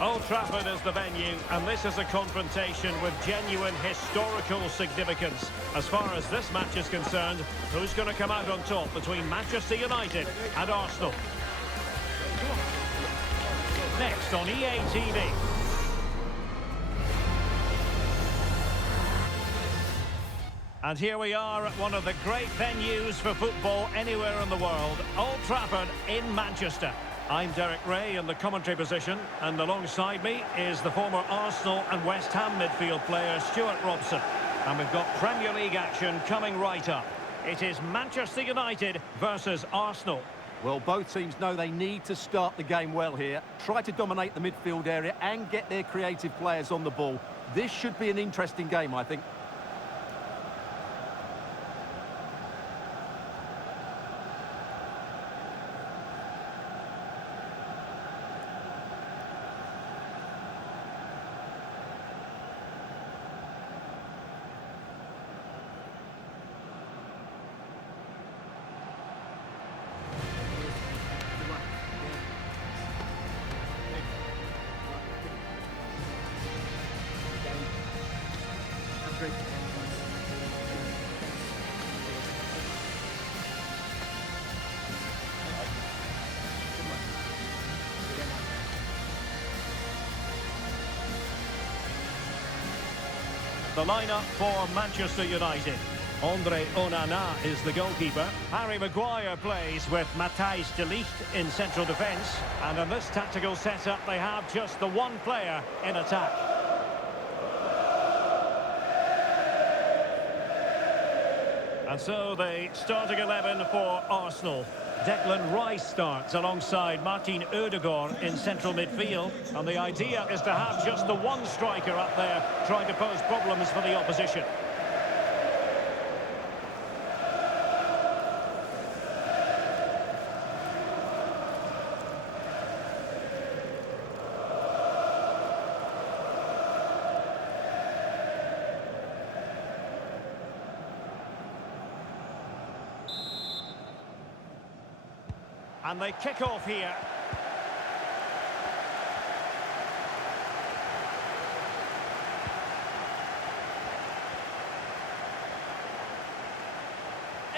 Old Trafford is the venue, and this is a confrontation with genuine historical significance. As far as this match is concerned, who's going to come out on top between Manchester United and Arsenal? Next on EA TV. And here we are at one of the great venues for football anywhere in the world, Old Trafford in Manchester. I'm Derek Ray in the commentary position, and alongside me is the former Arsenal and West Ham midfield player Stuart Robson. And we've got Premier League action coming right up. It is Manchester United versus Arsenal. Well, both teams know they need to start the game well here. Try to dominate the midfield area and get their creative players on the ball. This should be an interesting game, I think. The lineup for Manchester United. Andre Onana is the goalkeeper. Harry Maguire plays with Matthijs de Ligt in central defence. And in this tactical setup, they have just the one player in attack. And so the starting 11 for Arsenal. Declan Rice starts alongside Martin Ødegaard in central midfield. And the idea is to have just the one striker up there trying to pose problems for the opposition. And they kick off here.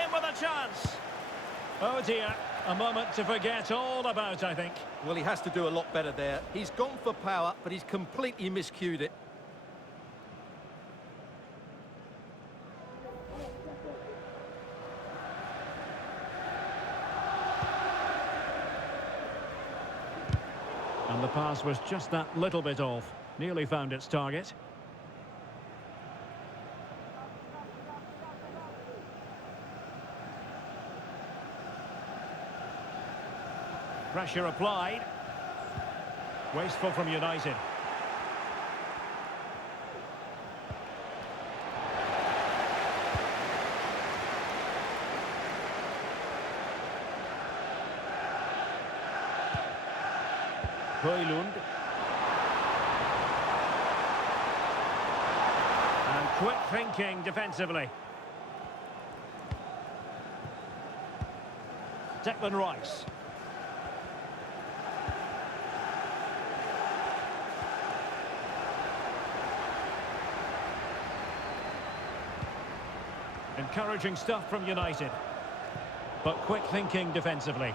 In with a chance. Oh dear, a moment to forget all about, I think. Well, he has to do a lot better there. He's gone for power, but he's completely miscued it. And the pass was just that little bit off. Nearly found its target. Pressure applied. Wasteful from United. Højlund. And quick thinking defensively. Declan Rice. Encouraging stuff from United. But quick thinking defensively.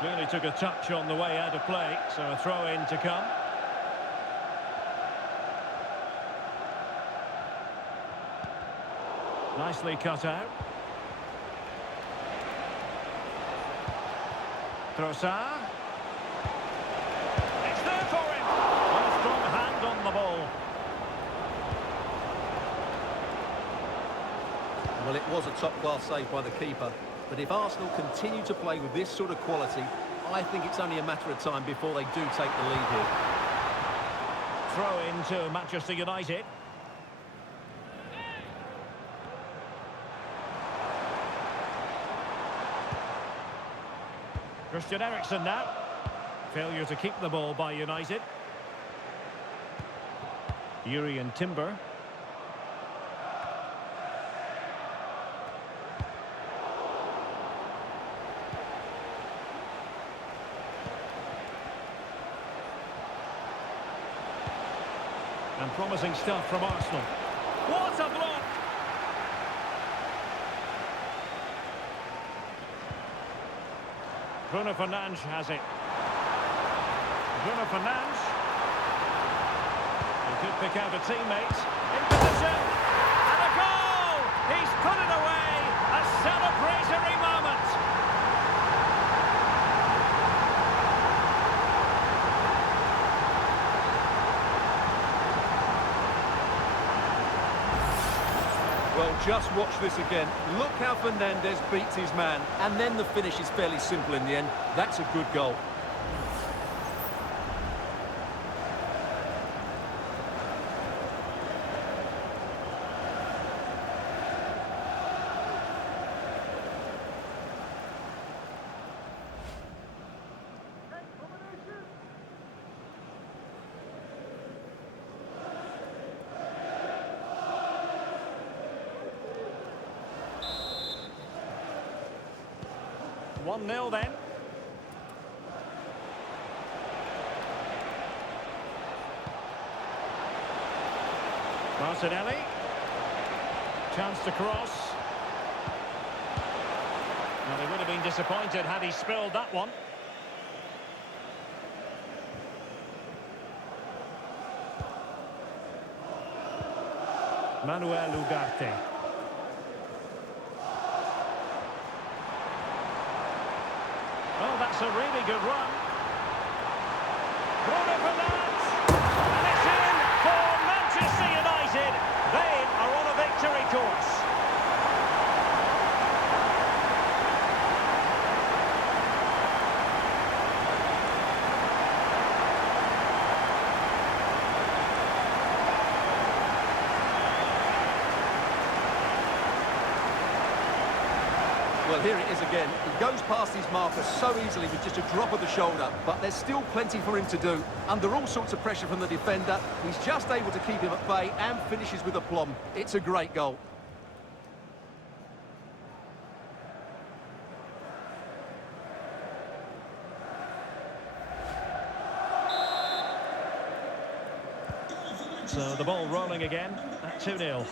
Clearly took a touch on the way out of play, so a throw-in to come. Nicely cut out. Trossard. It's there for him! And a strong hand on the ball. Well, it was a top-class save by the keeper. But if Arsenal continue to play with this sort of quality, I think it's only a matter of time before they do take the lead here. Throw into Manchester United. Christian Eriksen now. Failure to keep the ball by United. Jurrien Timber. And promising stuff from Arsenal. What a block! Bruno Fernandes has it. Bruno Fernandes. He could pick out a teammate. In position. And a goal! He's put it away. A celebratory moment. Well, just watch this again. Look how Fernandes beats his man. And then the finish is fairly simple in the end. That's a good goal. One 0 then. Martinelli. Chance to cross. Well, he would have been disappointed had he spilled that one. Manuel Ugarte. Oh, that's a really good run. Bruno Fernandes! And it's in for Manchester United. They are on a victory course. Well, here it is again. He goes past his marker so easily with just a drop of the shoulder, but there's still plenty for him to do. Under all sorts of pressure from the defender, he's just able to keep him at bay and finishes with aplomb. It's a great goal. So the ball rolling again at 2-0.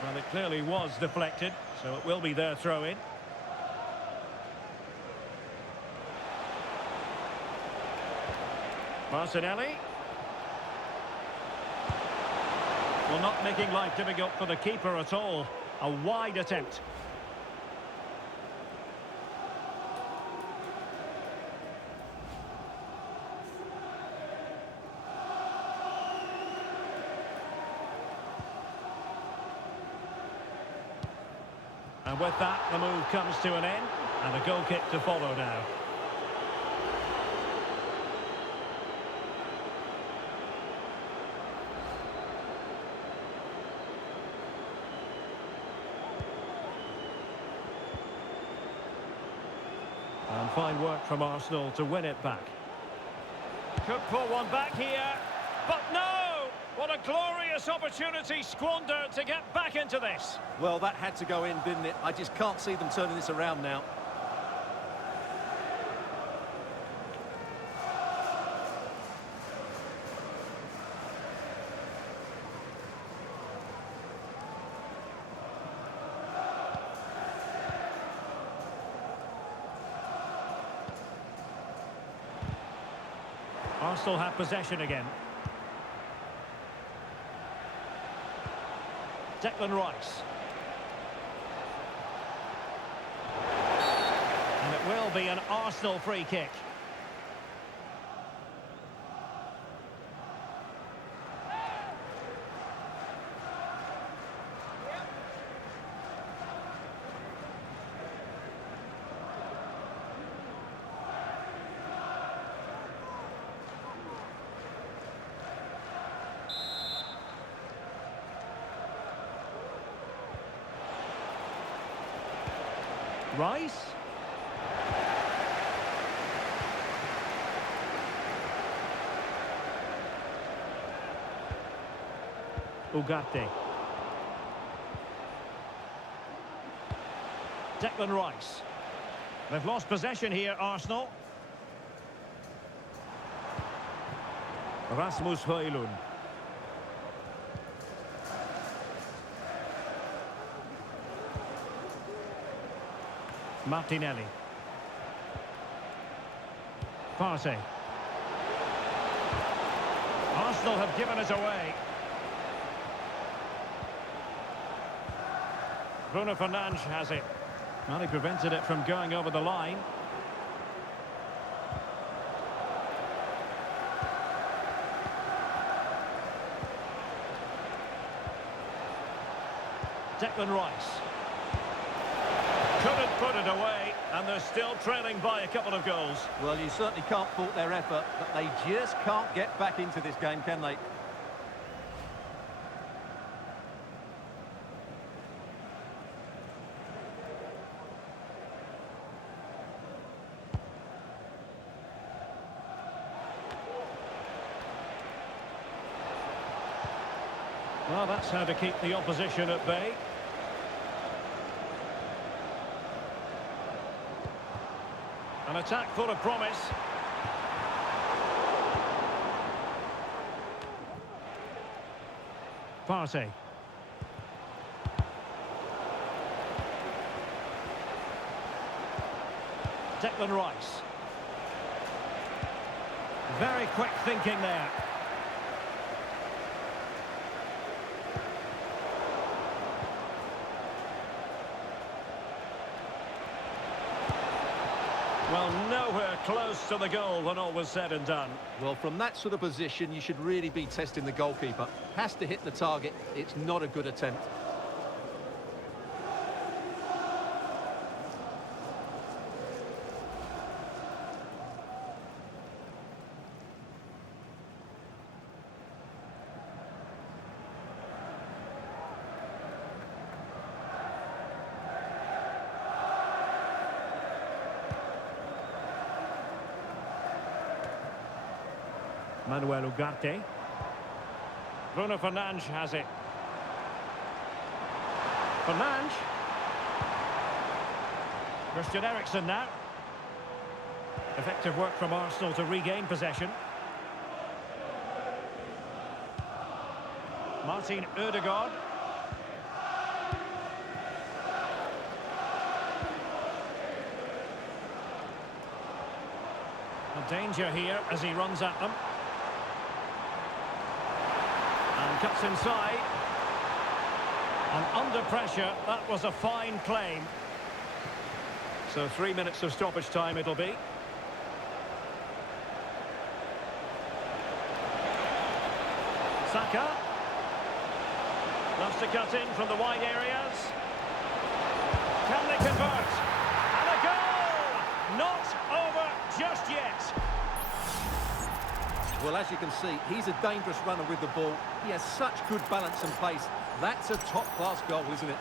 Well, it clearly was deflected, so it will be their throw-in. Martinelli. Well, not making life difficult for the keeper at all. A wide attempt. And with that, the move comes to an end, and a goal kick to follow now. And fine work from Arsenal to win it back. Could pull one back here, but no! What a glorious opportunity squandered to get back into this. Well, that had to go in, didn't it? I just can't see them turning this around now. Arsenal have possession again. Declan Rice. And it will be an Arsenal free kick. Rice. Ugarte. Declan Rice. They've lost possession here, Arsenal. Rasmus Højlund. Martinelli. Partey. Arsenal have given it away. Bruno Fernandes has it. Well, he prevented it from going over the line. Declan Rice. Couldn't put it away, and they're still trailing by a couple of goals. Well, you certainly can't fault their effort, but they just can't get back into this game, can they? Well, that's how to keep the opposition at bay. An attack full of promise. Partey. Declan Rice. Very quick thinking there. Well, nowhere close to the goal when all was said and done. Well, from that sort of position, you should really be testing the goalkeeper. Has to hit the target. It's not a good attempt. Manuel Ugarte. Bruno Fernandes has it. Fernandes. Christian Eriksen now. Effective work from Arsenal to regain possession. Martin Ødegaard. A danger here as he runs at them. And cuts inside. And under pressure, that was a fine claim. So 3 minutes of stoppage time it'll be. Saka. Loves to cut in from the wide areas. Can they convert? And a goal! Not over just yet. Well, as you can see, he's a dangerous runner with the ball. He has such good balance and pace. That's a top-class goal, isn't it?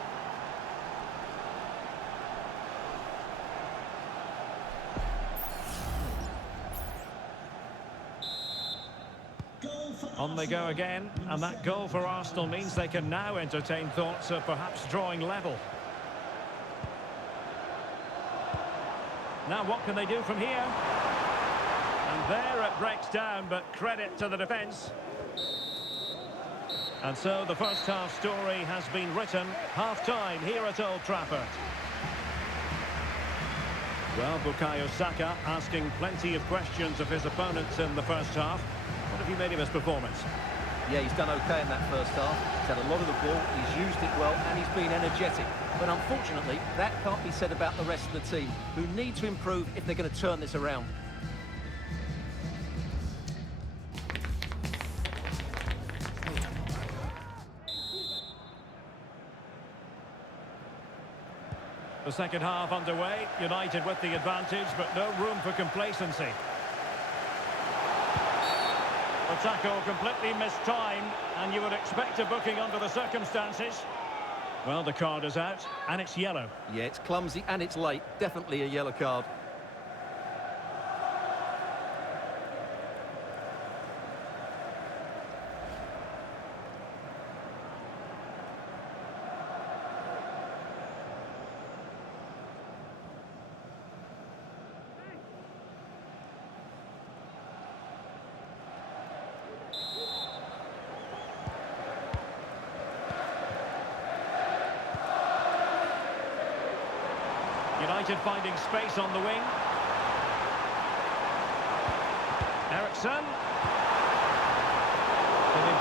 On they go again, and that goal for Arsenal means they can now entertain thoughts of perhaps drawing level. Now what can they do from here? And there it breaks down, but credit to the defence. And so the first half story has been written. Half-time here at Old Trafford. Well, Bukayo Saka asking plenty of questions of his opponents in the first half. What have you made of his performance? Yeah, he's done okay in that first half. He's had a lot of the ball, he's used it well, and he's been energetic. But unfortunately, that can't be said about the rest of the team, who need to improve if they're going to turn this around. The second half underway, United with the advantage, but no room for complacency. The tackle completely mistimed, and you would expect a booking under the circumstances. Well, the card is out, and it's yellow. Yeah, it's clumsy and it's late. Definitely a yellow card. United finding space on the wing. Ericsson.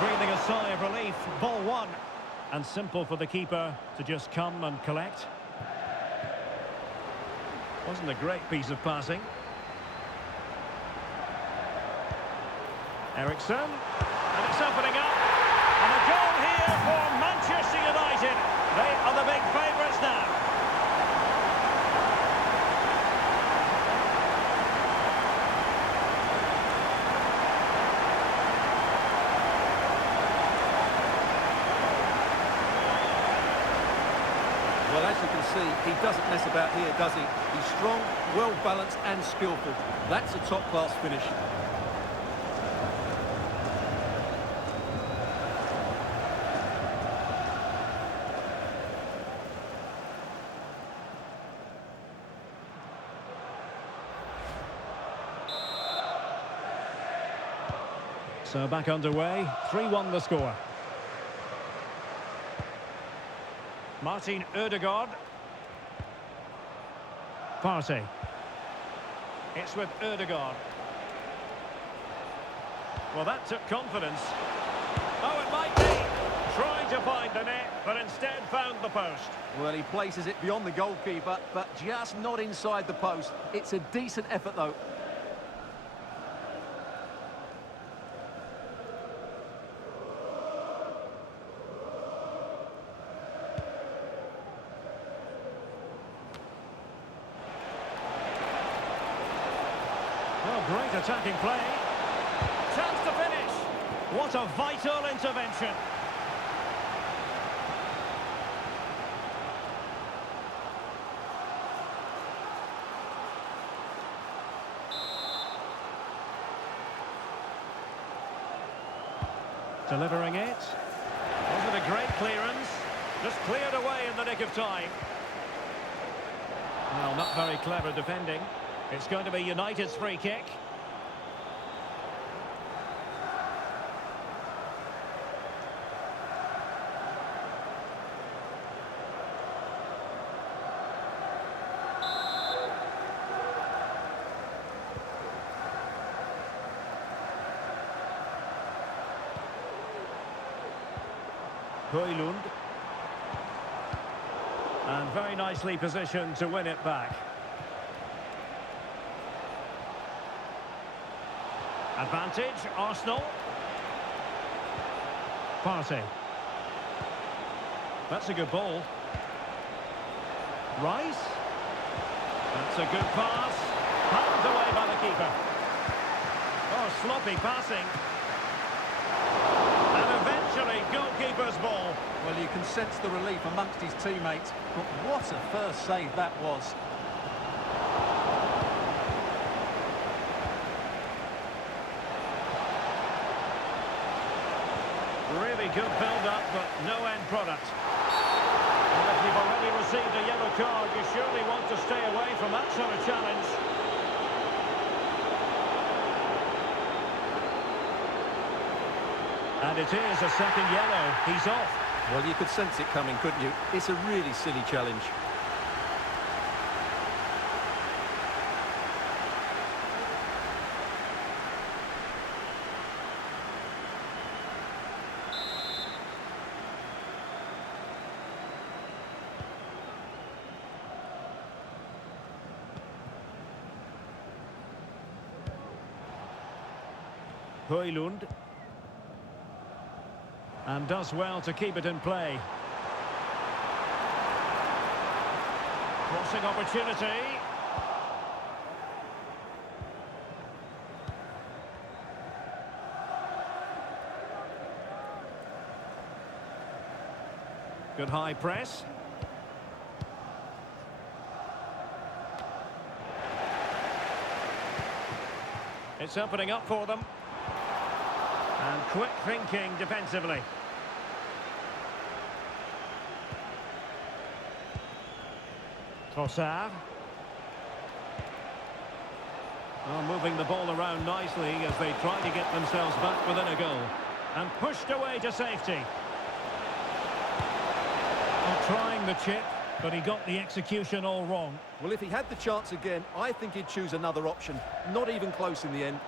Breathing a sigh of relief. Ball one. And simple for the keeper to just come and collect. Wasn't a great piece of passing. Ericsson. And it's opening up. And a goal here for Manchester United. They are the big favourites now. Well, as you can see, he doesn't mess about here, does he? He's strong, well-balanced and skillful. That's a top-class finish. So back underway, 3-1 the score. Martin Ødegaard. Partey. It's with Ødegaard. Well, that took confidence. Oh, it might be. Trying to find the net, but instead found the post. Well, he places it beyond the goalkeeper, but just not inside the post. It's a decent effort, though. Well, great attacking play. Chance to finish. What a vital intervention. Delivering it. Wasn't a great clearance. Just cleared away in the nick of time. Well, not very clever defending. It's going to be United's free kick. Højlund. And very nicely positioned to win it back. Advantage, Arsenal. Partey. That's a good ball. Rice. That's a good pass. Palmed away by the keeper. Oh, sloppy passing. And eventually, goalkeeper's ball. Well, you can sense the relief amongst his teammates, but what a first save that was. Really good build-up, but no end product. And if you've already received a yellow card, you surely want to stay away from that sort of challenge. And it is a second yellow. He's off. Well, you could sense it coming, couldn't you? It's a really silly challenge. Højlund. And does well to keep it in play. Crossing opportunity. Good high press. It's opening up for them. And quick thinking defensively. Trossard. Oh, moving the ball around nicely as they try to get themselves back within a goal. And pushed away to safety. Trying the chip, But he got the execution all wrong. Well, if he had the chance again, I think he'd choose another option. Not even close in the end.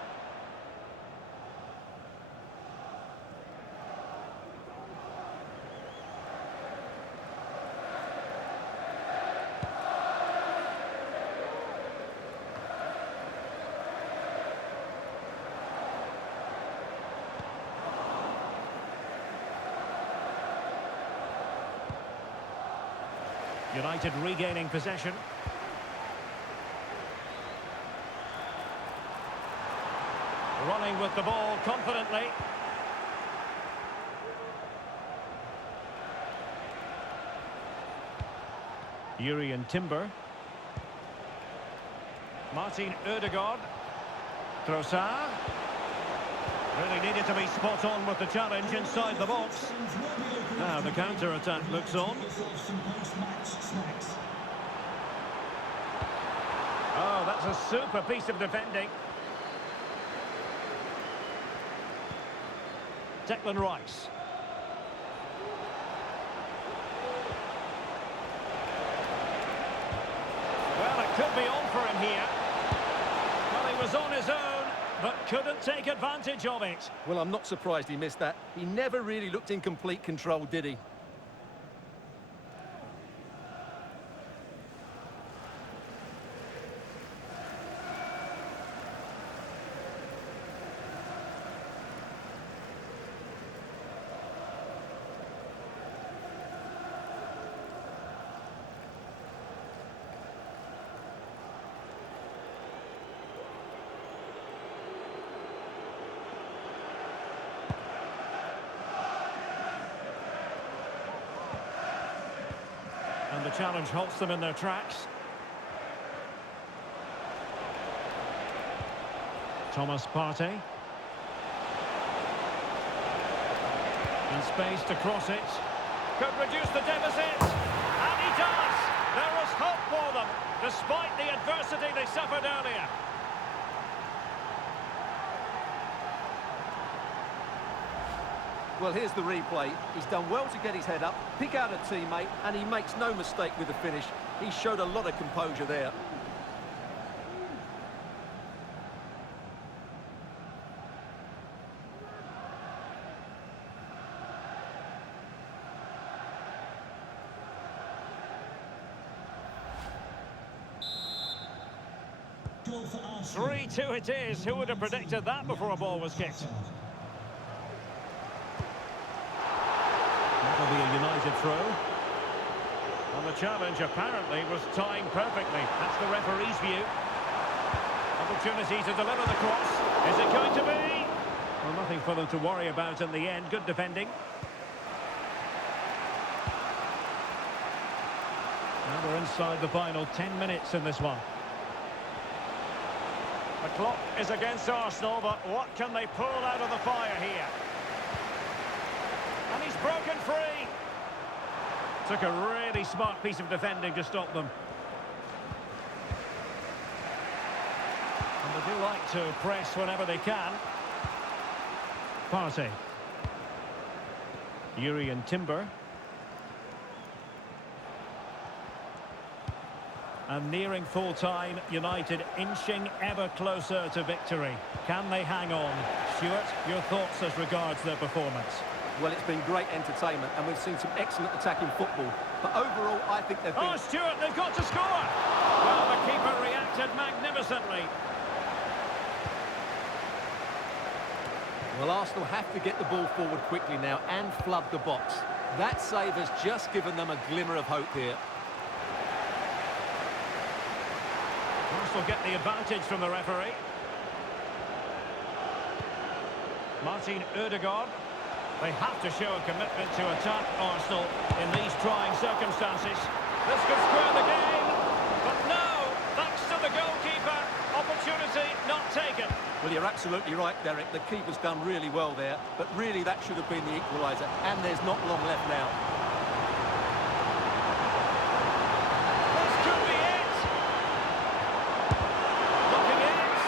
United regaining possession. Running with the ball confidently. Jurrien Timber. Martin Ødegaard. Trossard. Really needed to be spot on with the challenge inside the box. Now the counter-attack looks on. Oh, that's a super piece of defending. Declan Rice. Well, it could be on for him here. Well, he was on his own, but couldn't take advantage of it. Well, I'm not surprised he missed that. He never really looked in complete control, did he? And the challenge halts them in their tracks. Thomas Partey. And space to cross it. Could reduce the deficit. And he does! There was hope for them, despite the adversity they suffered earlier. Well, here's the replay. He's done well to get his head up, pick out a teammate, and he makes no mistake with the finish. He showed a lot of composure there. Goal for Arsenal. 3-2 it is. Who would have predicted that before a ball was kicked? That'll be a United throw. And the challenge apparently was timed perfectly. That's the referee's view. Opportunity to deliver the cross. Is it going to be? Well, nothing for them to worry about in the end. Good defending. Now we're inside the final 10 minutes in this one. The clock is against Arsenal, but what can they pull out of the fire here? And he's broken free. Took a really smart piece of defending to stop them. And they do like to press whenever they can. Partey. Jurrien Timber. And nearing full-time, United inching ever closer to victory. Can they hang on? Stuart, your thoughts as regards their performance? Well, it's been great entertainment, and we've seen some excellent attacking football. But overall, I think they've been... Oh, Stuart, they've got to score! Well, the keeper reacted magnificently. Well, Arsenal have to get the ball forward quickly now and flood the box. That save has just given them a glimmer of hope here. Arsenal get the advantage from the referee. Martin Ødegaard. They have to show a commitment to attack Arsenal in these trying circumstances. This could square the game, but no, thanks to the goalkeeper, opportunity not taken. Well, you're absolutely right, Derek. The keeper's done really well there, but really that should have been the equaliser, and there's not long left now. This could be it. Looking it.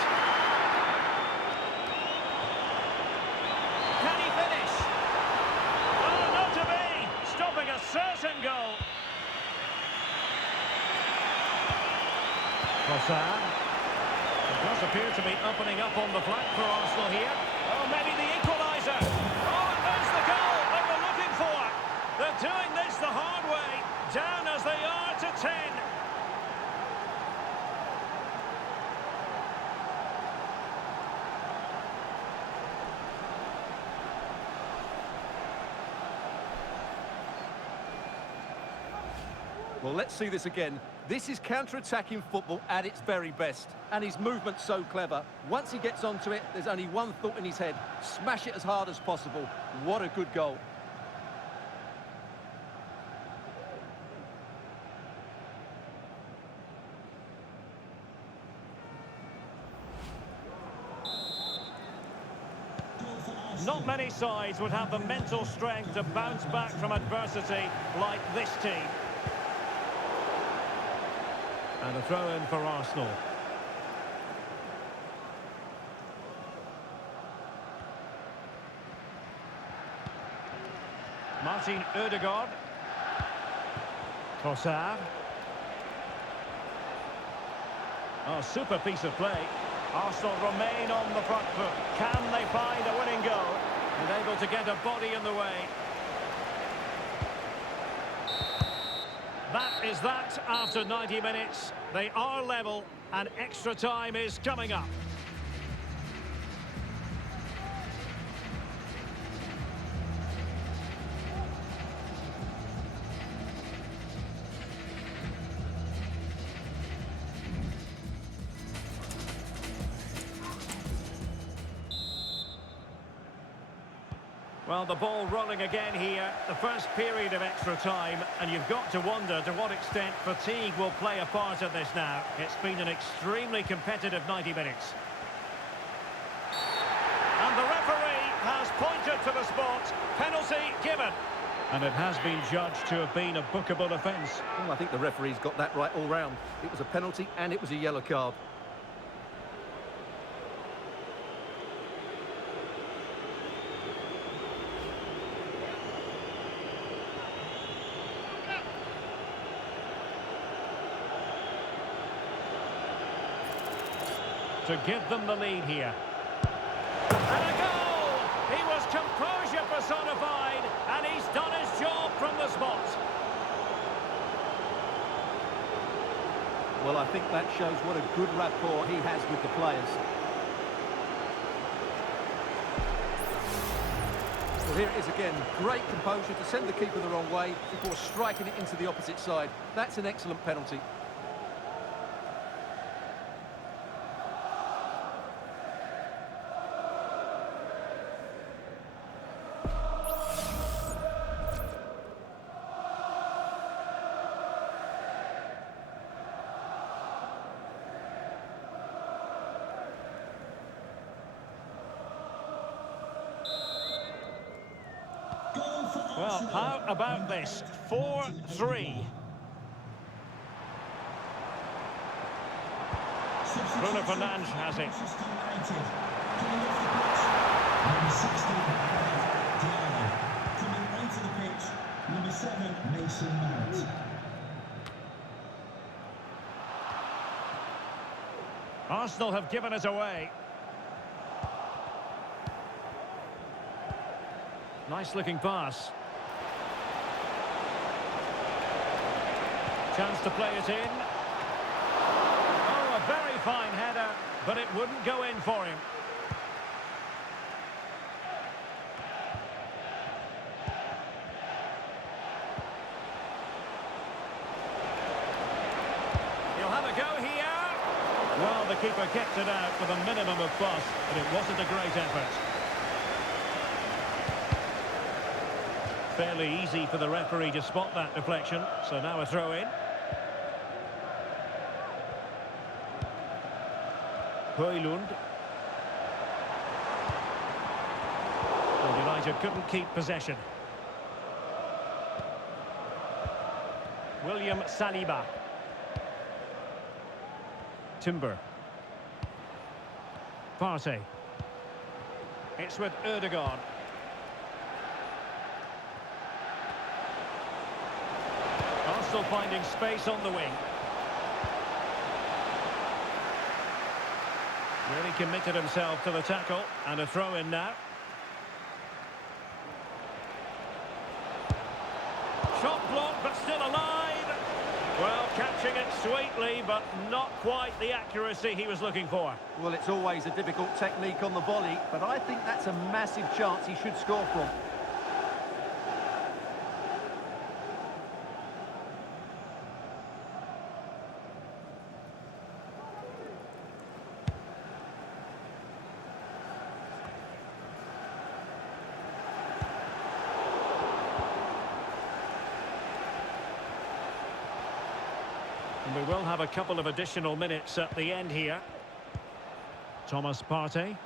Can he finish? Oh, not to be! Stopping a certain goal. Trossard. It does appear to be opening up on the flank for Arsenal here. Oh, maybe the equaliser. Oh, and there's the goal they were looking for. They're doing this the hard way. Down as they are to 10. Well, let's see this again. This is counter-attacking football at its very best. And his movement's so clever. Once he gets onto it, there's only one thought in his head. Smash it as hard as possible. What a good goal. Not many sides would have the mental strength to bounce back from adversity like this team. And a throw-in for Arsenal. Martin Ødegaard. Trossard. Oh, super piece of play. Arsenal remain on the front foot. Can they find a winning goal? And able to get a body in the way. That is that after 90 minutes. They are level and extra time is coming up. Well, the ball rolling again here, the first period of extra time, and you've got to wonder to what extent fatigue will play a part in this now. It's been an extremely competitive 90 minutes. And the referee has pointed to the spot, penalty given. And it has been judged to have been a bookable offence. Well, I think the referee's got that right all round. It was a penalty and it was a yellow card. To give them the lead here. And a goal! He was composure personified, and he's done his job from the spot. Well, I think that shows what a good rapport he has with the players. Well, here it is again. Great composure to send the keeper the wrong way before striking it into the opposite side. That's an excellent penalty. Well, how about this? 4-3. Bruno Fernandes has it. Number 16, Diallo. Coming onto the pitch, number 7, Mason Mount. Arsenal have given it away. Nice looking pass. Chance to play it in. Oh, a very fine header, but it wouldn't go in for him. He'll have a go here. Well, the keeper kept it out with a minimum of fuss, but it wasn't a great effort. Fairly easy for the referee to spot that deflection, so now a throw-in. Højlund. And United couldn't keep possession. William Saliba. Timber. Partey. It's with Ødegaard. Arsenal finding space on the wing. Really committed himself to the tackle, and a throw in now. Shot blocked, but still alive. Well, catching it sweetly, but not quite the accuracy he was looking for. Well, it's always a difficult technique on the volley, but I think that's a massive chance he should score from. And we will have a couple of additional minutes at the end here. Thomas Partey.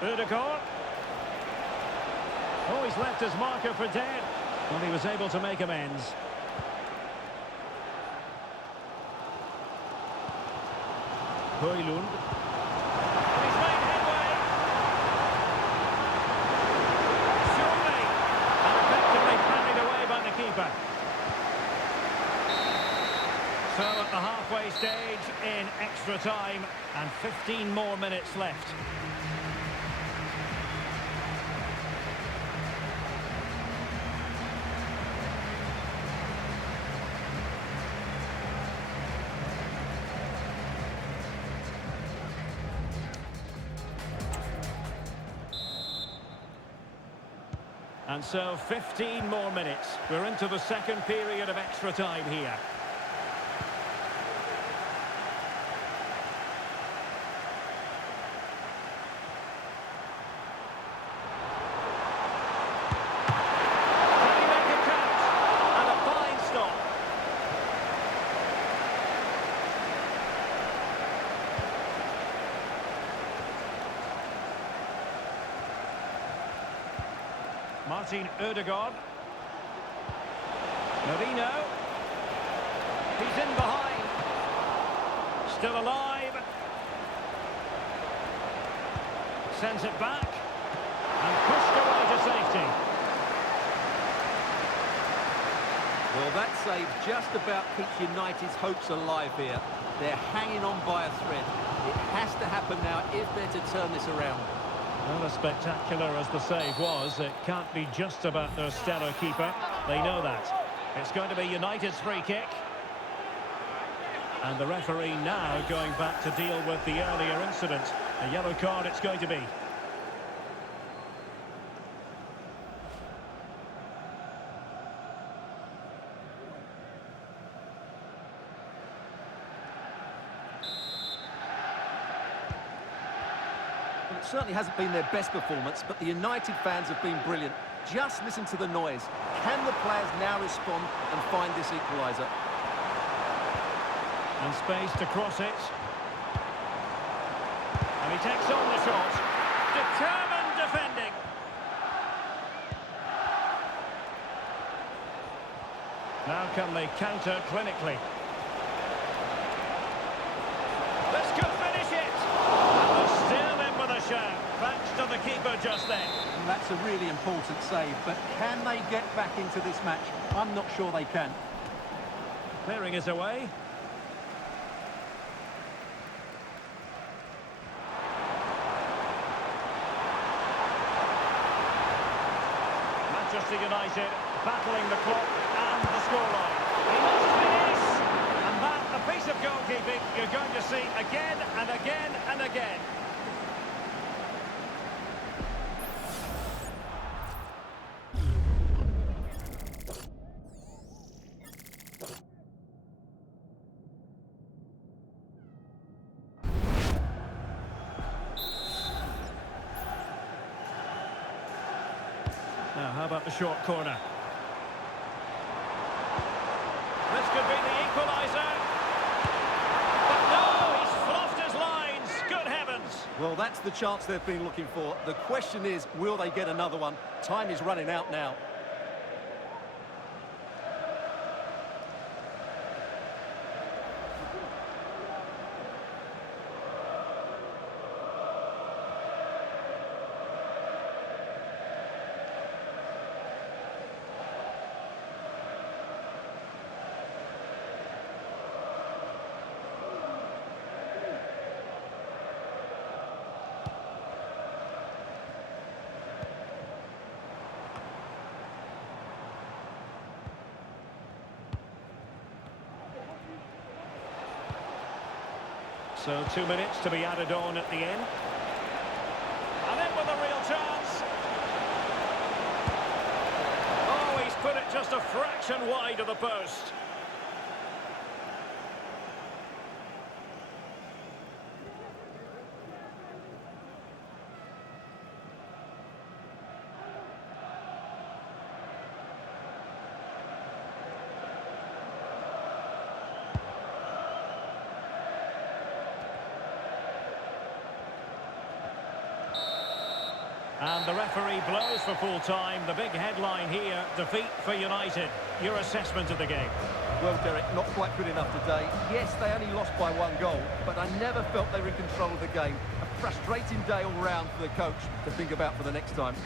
Ødegaard. Oh, he's left his marker for dead. Well, he was able to make amends. Højlund. He's made headway. Surely. And effectively parried away by the keeper. So at the halfway stage in extra time, and 15 more minutes left. And so 15 more minutes. We're into the second period of extra time here. Martin Ødegaard. Merino. He's in behind. Still alive. Sends it back. And pushed away to safety. Well, that save just about keeps United's hopes alive here. They're hanging on by a thread. It has to happen now if they're to turn this around. Well, as spectacular as the save was, it can't be just about their stellar keeper. They know that. It's going to be United's free kick. And the referee now going back to deal with the earlier incident. A yellow card it's going to be. Well, it certainly hasn't been their best performance, but the United fans have been brilliant. Just listen to the noise. Can the players now respond and find this equaliser? And space to cross it. And he takes on the shot. Determined defending. Now can they counter clinically? This could finish it. And they're still in with a shout. Thanks to the keeper just then. And that's a really important save, but can they get back into this match? I'm not sure they can. Clearing is away. Manchester United battling the clock and the scoreline. He must finish! And that, a piece of goalkeeping you're going to see again and again and again. Now, how about the short corner? This could be the equaliser. But no, he's fluffed his lines. Good heavens. Well, that's the chance they've been looking for. The question is, will they get another one? Time is running out now. So 2 minutes to be added on at the end. And in with a real chance. Oh, he's put it just a fraction wide of the post. And the referee blows for full time. The big headline here, defeat for United. Your assessment of the game? Well, Derek, not quite good enough today. Yes, they only lost by 1 goal, but I never felt they were in control of the game. A frustrating day all round for the coach to think about for the next time.